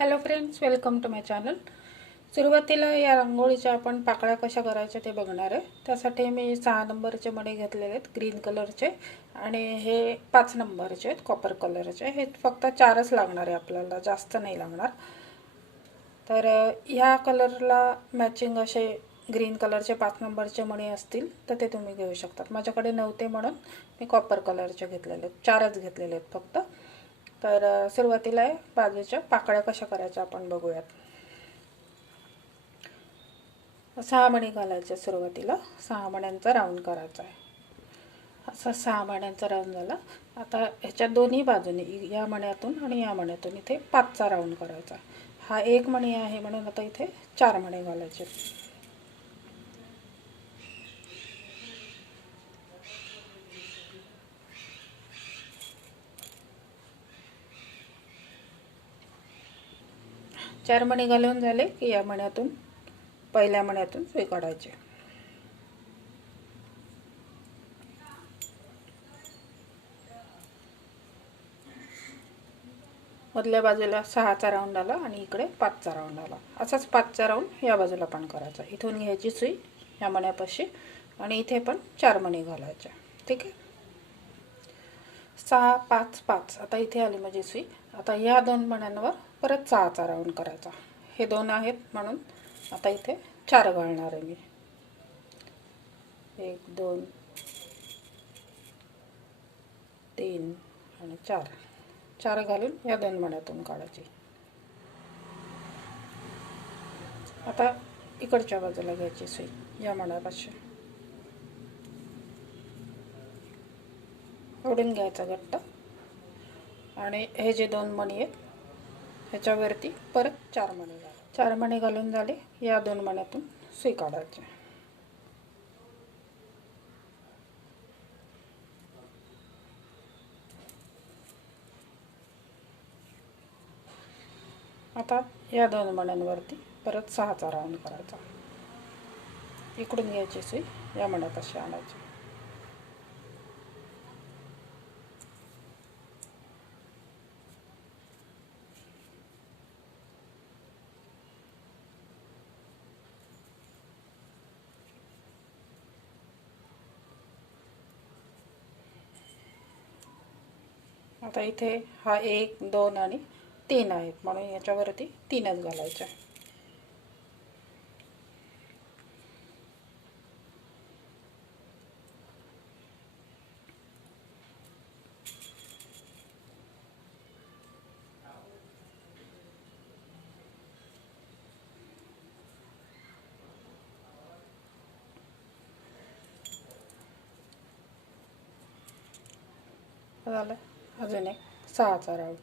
Hello friends welcome to my channel सुरुवातीला या रांगोळीच्या आपण पाकळ्या कशा करायच्या ते बघणार आहे. त्यासाठी मी सहा नंबरचे मणी घेतलेले आहेत ग्रीन कलरचे आणि हे पाच नंबरचे आहेत कॉपर कलरचे हे फक्त चारच लागणार आहे आपल्याला जास्त नाही लागणार. तर ह्या कलरला मॅचिंग असे ग्रीन कलरचे पाच नंबरचे मणी असतील तर ते तुम्ही घेऊ शकतात. माझ्याकडे नव्हते म्हणून मी कॉपर कलरचे घेतलेले आहेत. चारच घेतलेले आहेत फक्त. तर सुरुवातीला आहे बाजूच्या पाकळ्या कशा करायच्या आपण बघूयात. सहा मणी घालायच्या सुरुवातीला. सहा मण्यांचा राऊंड करायचा आहे. असा सहा मण्यांचा राऊंड झाला. आता ह्याच्या दोन्ही बाजूने या मण्यातून आणि या मण्यातून इथे पाचचा राऊंड करायचा हा एक मणी आहे म्हणून आता इथे चार मणे घालायचे. चार मणी घालून झाले की या मण्यातून पहिल्या मण्यातून सुई काढायचे. मधल्या बाजूला सहाचा राऊंड आला आणि इकडे पाचचा राऊंड आला. असाच पाचचा राऊंड या बाजूला पण करायचा. इथून घ्यायची सुई या मण्यापाशी आणि इथे पण चार मणी घालायच्या. ठीक आहे? सहा पाच पाच. आता इथे आली माझी सुई. आता या दोन मण्यांवर परत सहाचा राऊंड करायचा. हे दोन आहेत म्हणून आता इथे चार घालणार आहे मी. एक दोन तीन आणि चार. चार घालून या दोन मण्यातून काढायची. आता इकडच्या बाजूला घ्यायची सुई या मण्यापाशी ओढून घ्यायचा घट्ट. आणि हे जे दोन मणी आहेत ह्याच्यावरती परत चार मणी घाला. चार मणी घालून झाले या दोन मण्यातून सुई काढायची. आता या दोन मण्यांवरती परत सहाचा राऊंड करायचा. इकडून घ्यायची सुई या मण्यापाशी आणायची. आता इथे हा एक दोन आणि तीन आहेत. म्हणून याच्यावरती तीनच घालायच्या झालं? अजून एक. सहाचा राऊंड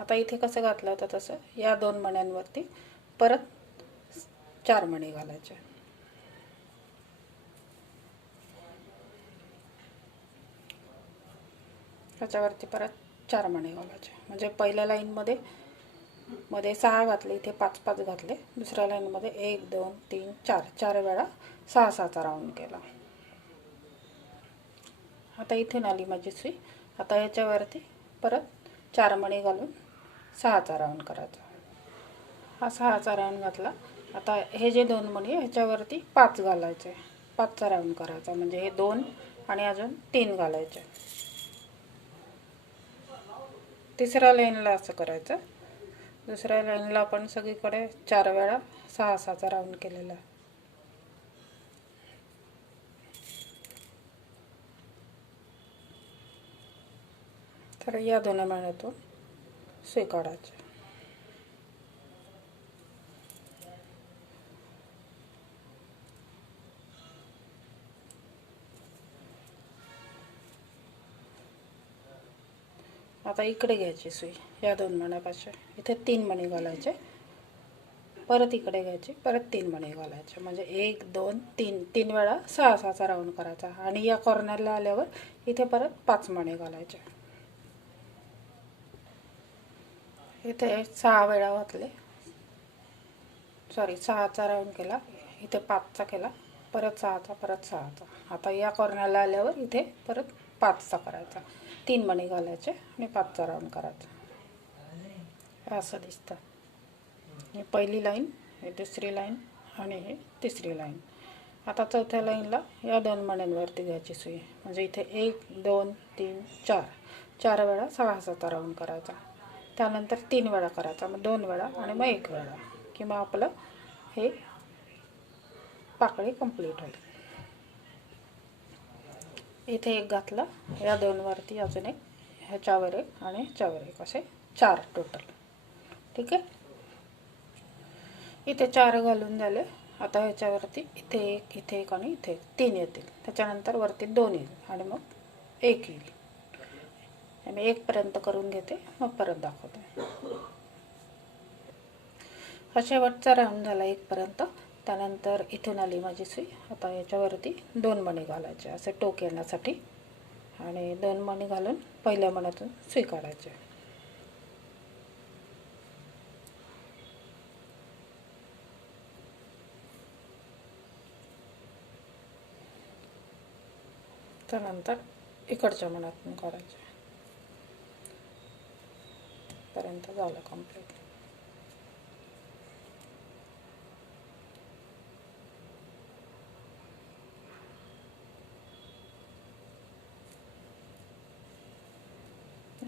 आता इथे कसं घातलं होतं तसं? या दोन मण्यांवरती परत चार मणी घालायचे. त्याच्यावरती परत चार मणी घालायचे. म्हणजे पहिल्या लाईनमध्ये मध्ये सहा घातले इथे पाच पाच घातले. दुसऱ्या लाईनमध्ये एक दोन तीन चार. चार वेळा सहा सहाचा राऊंड केला. आता इथून आली माझी सुई. आता याच्यावरती परत चार मणी घालून सहाचा राऊंड करायचा. हा सहाचा राऊंड घातला. आता हे जे दोन मणी आहे, ह्याच्यावरती पाच घालायचे. पाचचा राऊंड करायचा. म्हणजे हे दोन आणि अजून तीन घालायचे. तिसऱ्या लाईनला असं करायचं. दुसऱ्या लाईनला आपण सगळीकडे चार वेळा सहा सहाचा राऊंड केलेला आहे. तर या दोन महिन्यातून सुई काढायची आता इकडे घ्यायची सुई या दोन मण्यापाशी. इथे तीन मणी घालायचे परत इकडे घ्यायची परत तीन मणी घालायचे. म्हणजे एक दोन तीन तीन वेळा सहा सहाचा राऊंड करायचा. आणि या कॉर्नरला आल्यावर इथे परत पाच मणी घालायचे. इथे सहा वेळा घातले सॉरी सहाचा राऊंड केला. इथे पाचचा केला. परत सहाचा परत सहाचा. आता या कॉर्नरला आल्यावर इथे परत पाचचा करायचा. तीन मणी घालायचे आणि पाचचा राऊंड करायचा. असं दिसतं. ही पहिली लाईन हे दुसरी लाईन आणि हे तिसरी लाईन आता चौथ्या लाईनला या दोन मण्यांवरती घ्यायची सुई म्हणजे इथे एक दोन तीन चार. चार वेळा सहासाचा राऊंड करायचा. त्यानंतर तीन वेळा करायचा. मग दोन वेळा आणि मग एक वेळा किंवा आपलं हे पाकळी कंप्लीट होईल. इथे एक घातला. या दोनवरती अजून एक. ह्याच्यावर एक आणि ह्याच्यावर एक. असे चार टोटल ठीक आहे? इथे चार घालून झाले. आता ह्याच्यावरती इथे एक इथे एक आणि इथे एक. तीन येतील. त्याच्यानंतर वरती दोन येईल. आणि मग एक येईल. आणि एकपर्यंत करून घेते मग परत दाखवते. हा शेवटचा राऊंड झाला एकपर्यंत. त्यानंतर इथून आली माझी सुई. आता याच्यावरती दोन मणी घालायचे असे टोक येण्यासाठी. आणि दोन मणी घालून पहिल्या मण्यातून सुई काढायचे. त्यानंतर इकडच्या मनातून काढायचे. पर्यंत झालं कंप्लीट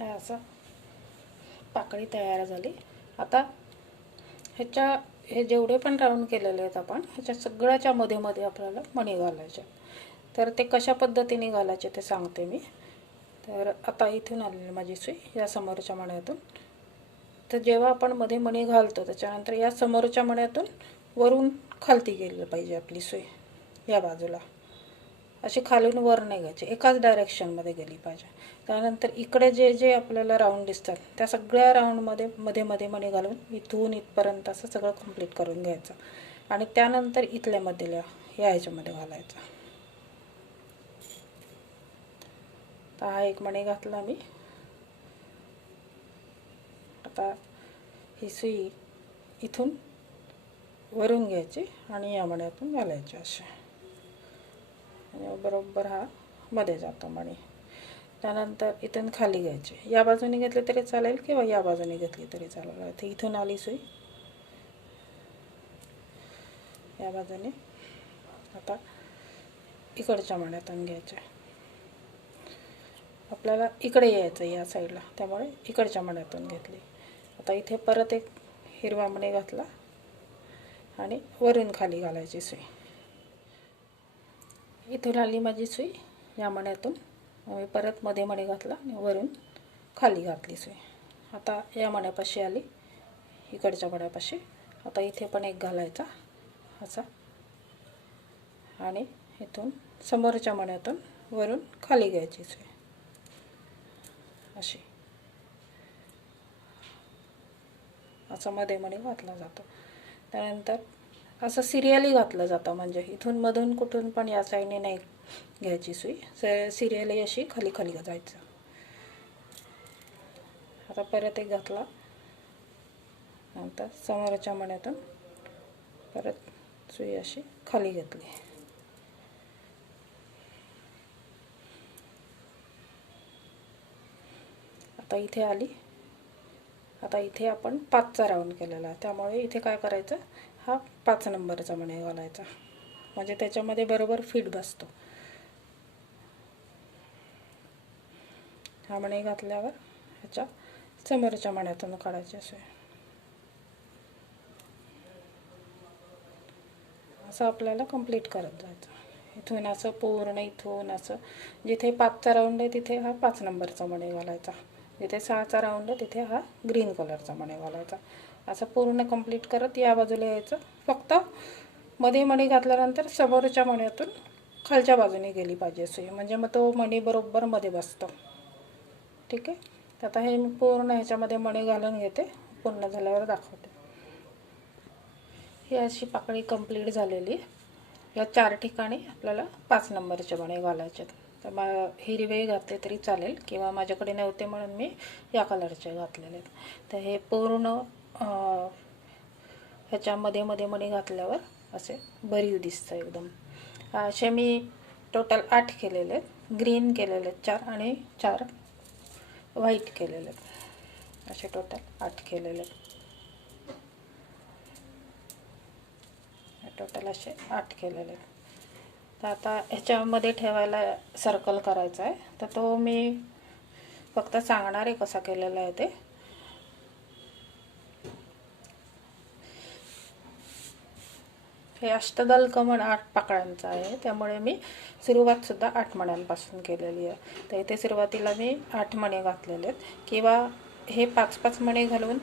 असं. पाकळी तयार झाली. आता ह्याच्या हे जेवढे पण राऊंड केलेले आहेत आपण ह्याच्या सगळ्याच्या मध्ये मध्ये आपल्याला मणी घालायचे. तर ते कशा पद्धतीने घालायचे ते सांगते मी. तर आता इथून आलेली माझी सुई या समोरच्या मण्यातून. तर जेव्हा आपण मध्ये मणी घालतो त्याच्यानंतर या समोरच्या मण्यातून वरून खालती गेलं पाहिजे आपली सुई या बाजूला. अशी खालून वर नाही घ्यायची एकाच डायरेक्शनमध्ये गेली पाहिजे. त्यानंतर इकडे जे जे आपल्याला राऊंड दिसतात त्या सगळ्या राऊंडमध्ये मध्ये मध्ये मणी घालून इथून इथपर्यंत असं सगळं कंप्लीट करून घ्यायचं. आणि त्यानंतर इथल्या मधल्या या ह्याच्यामध्ये घालायचं. तर हा एक मणी घातला मी. आता ही सुई इथून वरून घ्यायची आणि या मण्यातून घालायची असे आणि बरोबर हा मध्ये जातो मणी. त्यानंतर इथून खाली घ्यायचे. या बाजूने घेतले तरी चालेल किंवा या बाजूने घेतली तरी चालेल. इथे इथून आली सुई. या बाजूने आता इकडच्या मण्यातून घ्यायचे. आपल्याला इकडे यायचं या साईडला. त्यामुळे इकडच्या मण्यातून घेतली. आता इथे परत एक हिरवा मणी घातला आणि वरून खाली घालायची सुई. इथून आली माझी सुई या मण्यातून. मी परत मध्ये मणी घातला आणि वरून खाली घातली सुई. आता या मण्यापाशी आली इकडच्या मण्यापाशी. आता इथे पण एक घालायचा असा. आणि इथून समोरच्या मण्यातून वरून खाली घ्यायची सुई. अशी. असं मध्ये मध्ये घातला जातो. त्यानंतर असं सिरियली घातलं जातं म्हणजे इथून मधून कुठून पण या साईडने नाही घ्यायची सुई स सिरियली अशी खाली खाली जायचं आता परत एक घातला. नंतर समोरच्या मण्यातून परत सुई अशी खाली घेतली. आता इथे आली. आता इथे आपण पाचचा राऊंड केलेला आहे. त्यामुळे इथे काय करायचं? हा पाच नंबरचा मणी घालायचा. म्हणजे त्याच्यामध्ये बरोबर फिट बसतो. हा मणी घातल्यावर ह्याच्या समोरच्या मण्यातून काढायचे असे. असं आपल्याला कंप्लीट करत जायचं. इथून असं पूर्ण इथून असं जिथे पाचचा राऊंड आहे तिथे हा पाच नंबरचा मणी घालायचा. जिथे सहाचा राऊंड आहे. तिथे हा ग्रीन कलरचा मणी घालायचा. असं पूर्ण कंप्लीट करत या बाजूला यायचं. फक्त मध्ये मणी घातल्यानंतर समोरच्या मण्यातून खालच्या बाजूने गेली पाहिजे सुई म्हणजे मग तो मणी बरोबर मध्ये बसतो. ठीक आहे? आता हे मी पूर्ण ह्याच्यामध्ये मणी घालून घेते. पूर्ण झाल्यावर दाखवते. ही अशी पाकळी कंप्लीट झालेली. या चार ठिकाणी आपल्याला पाच नंबरचे मणी घालायचे तर मा हिरवे घातले तरी चालेल किंवा माझ्याकडे नव्हते म्हणून मी या कलरचे घातलेले आहेत. तर हे पूर्ण ह्याच्यामध्ये मध्ये मणी घातल्यावर असे भरीव दिसतं एकदम. असे मी टोटल आठ केलेले आहेत. ग्रीन केलेले आहेत चार आणि चार व्हाईट केलेले आहेत. असे टोटल आठ केलेले आहेत. टोटल असे आठ केलेले आहेत. तर आता ह्याच्यामध्ये ठेवायला सर्कल करायचा आहे. तर तो मी फक्त सांगणार आहे कसा केलेला आहे ते. हे अष्टदल कमळ आठ पाकळ्यांचं आहे. त्यामुळे मी सुरुवातसुद्धा आठ मण्यांपासून केलेली आहे. तर इथे सुरुवातीला मी आठ मणे घातलेले आहेत. किंवा हे पाच पाच मणे घालून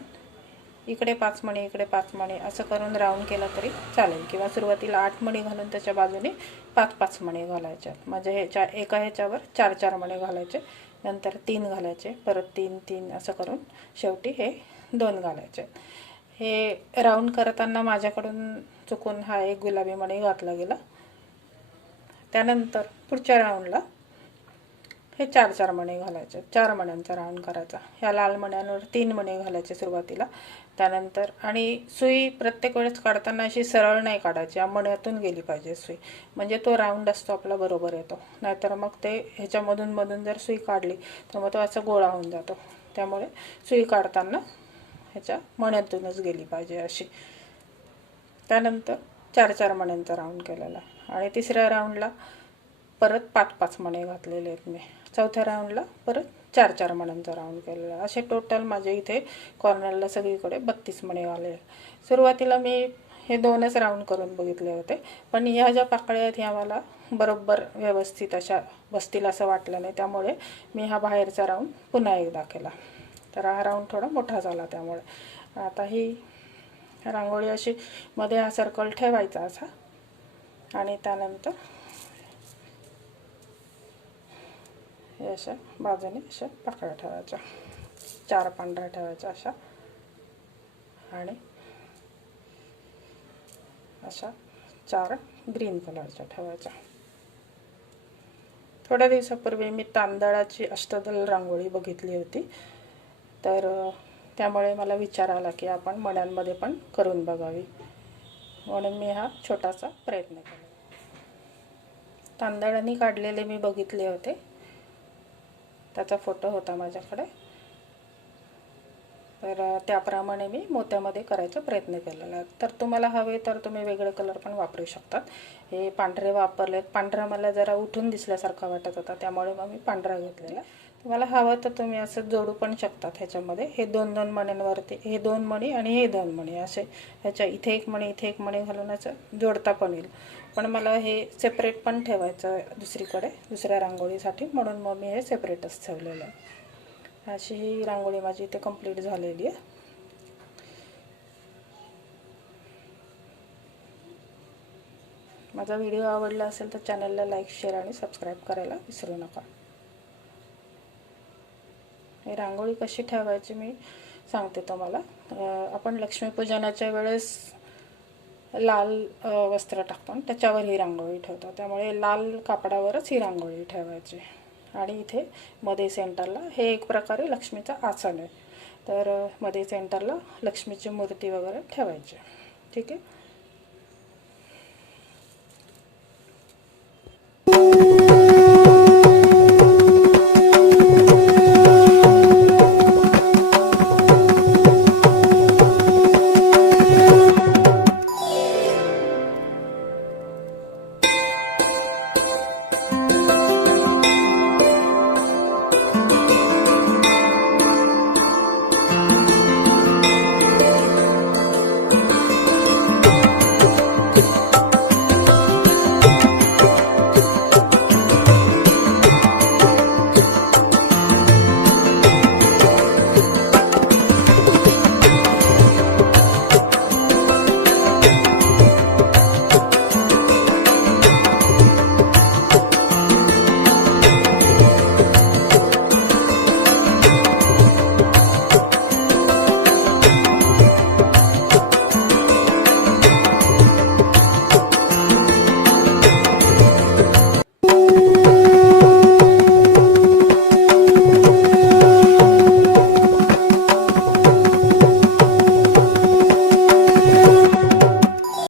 इकडे पाच मणी इकडे पाच मणी असं करून राऊंड केलं तरी चालेल. किंवा सुरुवातीला आठ मणी घालून त्याच्या बाजूने पाच पाच मणी घालायचे. म्हणजे ह्याच्या एका ह्याच्यावर चार चार मणी घालायचे. नंतर तीन घालायचे. परत तीन तीन असं करून शेवटी हे दोन घालायचे. हे राऊंड करताना माझ्याकडून चुकून हा एक गुलाबी मणी घातला गेला. त्यानंतर पुढच्या राऊंडला हे चार चार मणे घालायचे. चार मण्यांचा राऊंड करायचा. ह्या लाल मण्यांवर तीन मणे घालायचे सुरुवातीला. त्यानंतर आणि सुई प्रत्येक वेळेस काढताना अशी सरळ नाही काढायची. या मण्यातून गेली पाहिजे सुई. म्हणजे तो राऊंड असतो आपला बरोबर येतो. नाहीतर मग ते ह्याच्यामधून मधून जर सुई काढली तर मग तो असा गोळा होऊन जातो. त्यामुळे सुई काढताना ह्याच्या मण्यातूनच गेली पाहिजे अशी. त्यानंतर चार चार मण्यांचा राऊंड केलेला. आणि तिसऱ्या राऊंडला परत पाच पाच मणे घातलेले आहेत मी. चौथ्या राऊंडला परत चार चार मण्यांचा राऊंड केलेला. असे टोटल माझे इथे कॉर्नरला सगळीकडे बत्तीस मणे आले. सुरुवातीला मी हे दोनच राऊंड करून बघितले होते. पण ह्या ज्या पाकळ्या आहेत ह्या मला बरोबर व्यवस्थित अशा बसतील असं वाटलं नाही. त्यामुळे मी हा बाहेरचा राऊंड पुन्हा एकदा केला. तर हा राऊंड थोडा मोठा झाला त्यामुळे. आता ही रांगोळी अशी मध्ये हा सर्कल ठेवायचा असा. आणि त्यानंतर हे अशा बाजूने अशा पाकळ्या ठेवायच्या. चार पांढऱ्या ठेवायच्या अशा. आणि अशा चार ग्रीन कलरच्या ठेवायच्या. थोड्या दिवसापूर्वी मी तांदळाची अष्टदल रांगोळी बघितली होती. तर त्यामुळे मला विचार आला की आपण मण्यांमध्ये पण करून बघावी. म्हणून मी हा छोटासा प्रयत्न केला. तांदळाने काढलेले मी बघितले होते. त्याचा फोटो होता माझ्याकडे. तर त्याप्रमाणे मी मोत्यामध्ये करायचा प्रयत्न केलेला. आहे तर तुम्हाला हवे तर तुम्ही वेगळे कलर पण वापरू शकतात. हे पांढरे वापरलेत. पांढरा मला जरा उठून दिसल्यासारखा वाटत होता त्यामुळे मग मी पांढरा घेतलेला. तुम्हाला हवं तर तुम्ही असं जोडू पण शकतात ह्याच्यामध्ये. हे दोन दोन मण्यांवरती हे दोन मणी आणि हे दोन मणी असे. ह्याच्या इथे एक मणी इथे एक मणी घालून असं जोडता पण येईल. पण मला हे सेपरेट पण ठेवायचं दुसरीकडे दुसऱ्या रांगोळीसाठी. म्हणून मग मी हे सेपरेटच ठेवलेलं आहे. अशी ही रांगोळी माझी इथे कंप्लीट झालेली आहे. माझा व्हिडिओ आवडला असेल तर चॅनलला लाईक शेअर आणि सबस्क्राईब करायला विसरू नका. रांगोळी कशी ठेवायची मी सांगते तुम्हाला. आपण लक्ष्मीपूजनाच्या वेळेस लाल वस्त्र टाकतो. आणि त्याच्यावर ही रांगोळी ठेवतो. त्यामुळे लाल कापडावरच ही रांगोळी ठेवायची. आणि इथे मध्ये सेंटरला हे एक प्रकारे लक्ष्मीचं आसन आहे. तर मध्ये सेंटरला लक्ष्मीची मूर्ती वगैरे ठेवायची. ठीक आहे?